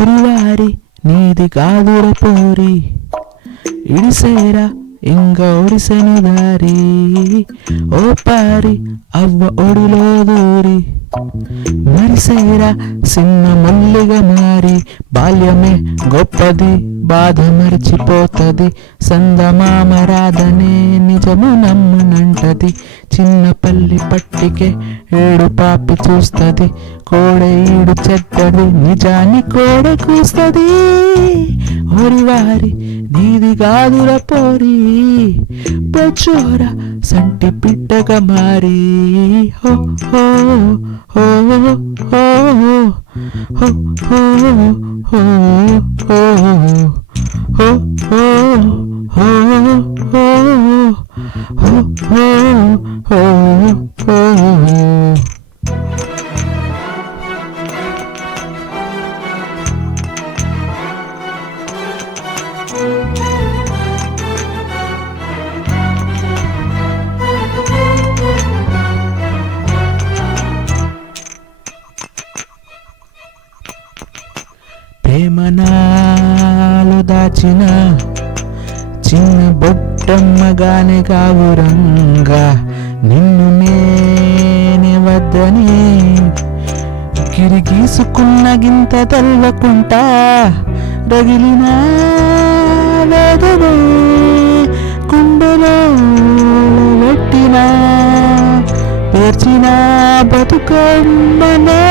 ఒరివారి నీది కాదుర పోరి ఇడిసేరా ఇంక ఒడిసెను దారి ఓ పారి అవ్వ ఒడిలో దూరి మరిసేరా చిన్న మల్లిగా మారి బాల్యమే గొప్పది బాధ మర్చిపోతది సందమామ రాధనే నిజము నమ్మనంటది చిన్న పల్లి పట్టికే ఏడు పాపి చూస్తది కోడె ఈడు చెత్తది నిజాన్ని కోడె కూస్తది ఒరివారి నీది కాదుర పోరి బొచ్చోర సంటి పిట్టగా మారి హో హో హో హో హో హో హో హో హో హో హో హో ప్రేమనాలు దాచిన చిన్న బొట్టమ్మగానే కావురంగా నిన్ను నేనే వద్దని గిరిగీసుకున్న గింత తెల్వకుంటా రగిలిన వేదనే కుండలో పెట్టిన పేర్చిన బతుకమ్మనే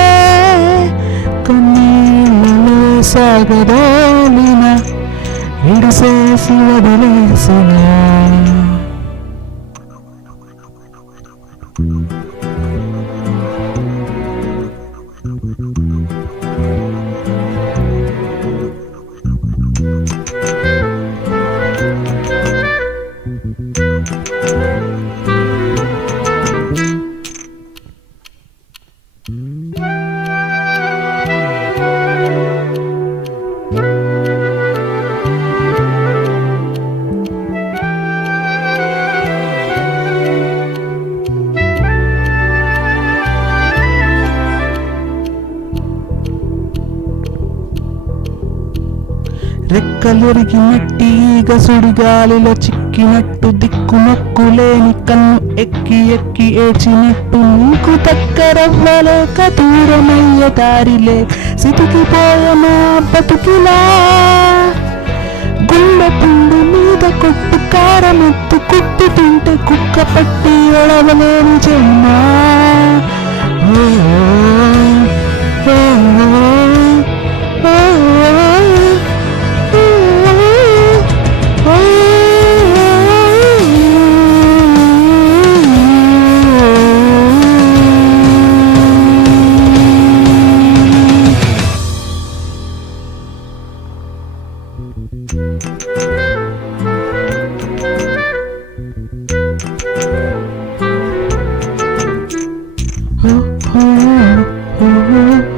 కన్నీళ్ళలో సాగదోలిన విడిసేసి వదిలేసిన రెక్కలెరిగినట్టి ఈగ సుడిగాలిలో చిక్కినట్టు దిక్కునొక్కు లేని కన్ను ఎక్కి ఎక్కి ఏడ్చినట్టు నీకు దగ్గరవ్వలేక దూరమయ్య దారిలే సితికిపోయనా బతుకిలా గుండె పుండు మీద కొట్టు కారమెత్తు కుట్టి తింటే కుక్క పట్టి ఎడవలేని జన్మ Oh, oh, oh, oh.